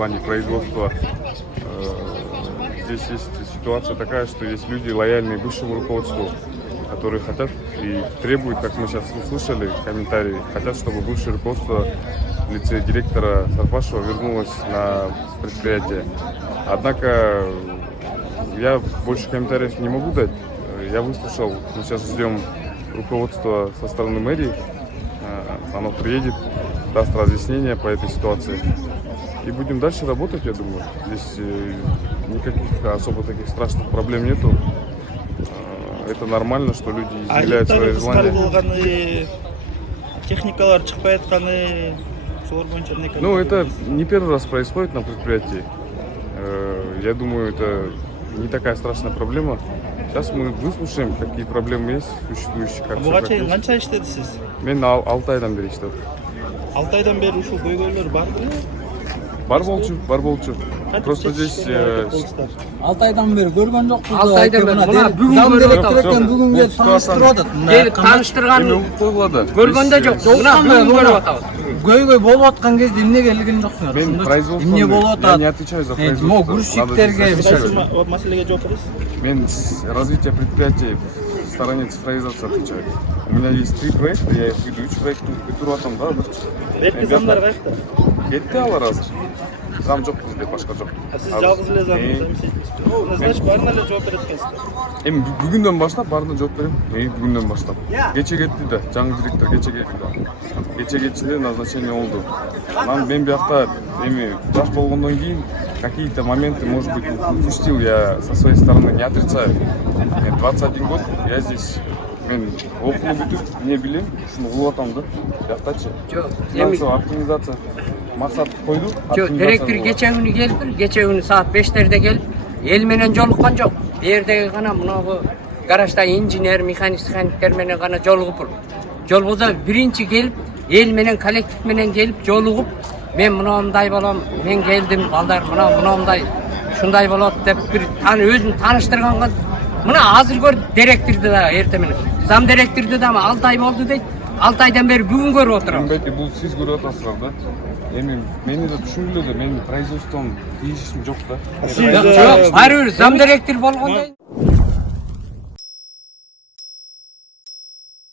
плане производства. Здесь есть ситуация такая, что есть люди лояльные бывшему руководству, которые хотят и требуют, как мы сейчас услышали комментарии, хотят, чтобы бывшее руководство в лице директора Сарпашева вернулось на предприятие. Однако я больше комментариев не могу дать. Я выслушал, мы сейчас ждем руководства со стороны мэрии. Оно приедет, даст разъяснение по этой ситуации. И будем дальше работать, я думаю. Здесь никаких особо таких страшных проблем нету. Это нормально, что люди изъявляют свои желания. Ну, это не первый раз происходит на предприятии. Я думаю, это не такая страшная проблема. Сейчас мы выслушаем, какие проблемы есть существующие. Қанша иштеди сиз? Мен 6 айдан бери иштедим. 6 айдан бери ушул көйгөйлөр барбы? Бар болчу. Просто здесь 6 айдан бeri көргөн жокпуз. 6 айдан бeri мына бүгүн бүгүнгө тааныштырып атат. келип тааныштырган көргөндө жок. Мына бүгүн көрүп атабыз. Көйгөй болуп аткан кезде эмнеге келген жоксуңар? мен производство. Эмне болуп Я не атат? отвечаю за Могу производство. грузчиктерге Маселеге жооп бересиз? Мен с развития предприятий в стороне цифровизации отвечаю. У меня есть 3 проекта, я их веду. 3 проекта бітіріп атам, да, Берки замдар кайякта? Кетти алар азыр. Зам жок бизде, башка жок. Сиз жалгыз эле замдар. Значит, баарына эле жооп берет экенсиз. Эми бүгүндөн баштап баарына жооп берем. Бүгүндөн баштап. Кече кетти да, жаңы директор кече кетти да. Кече кетишинде назначение болду. Анан мен биякта эми жаш болгондон кийин какие-то моменты, может быть, упустил я со своей стороны, не отрицаю. Мне 21 год, я здесь, мен окуу бүтүп, эмне билем, ушуну кылып атам да. Жактачы. Финансовая оптимизация максат койду. Директор кече күнү келип, кече күнү саат 5-терде келип, эл менен жолуккан жок. Бу жердеги гана мынабу гаражда инженер, механиктер менен гана жолугуп. Жолбозо биринчи келип, эл менен коллектив менен келип жолугуп, мен мындай болом, мен келдим, балдар мындай, ушундай болот деп бир өзүн тааныштырганга мына азыр көр директорду да эрте менен. Зам директорду да 6 ай болду дейт. 6 айдан бери бүгүн көрүп отурам. Бул сиз көрүп атасыздар да. Эми мени да түшүнгүлө да, менин производством тийишим жок да. Жок, баары бир зам директор болгондо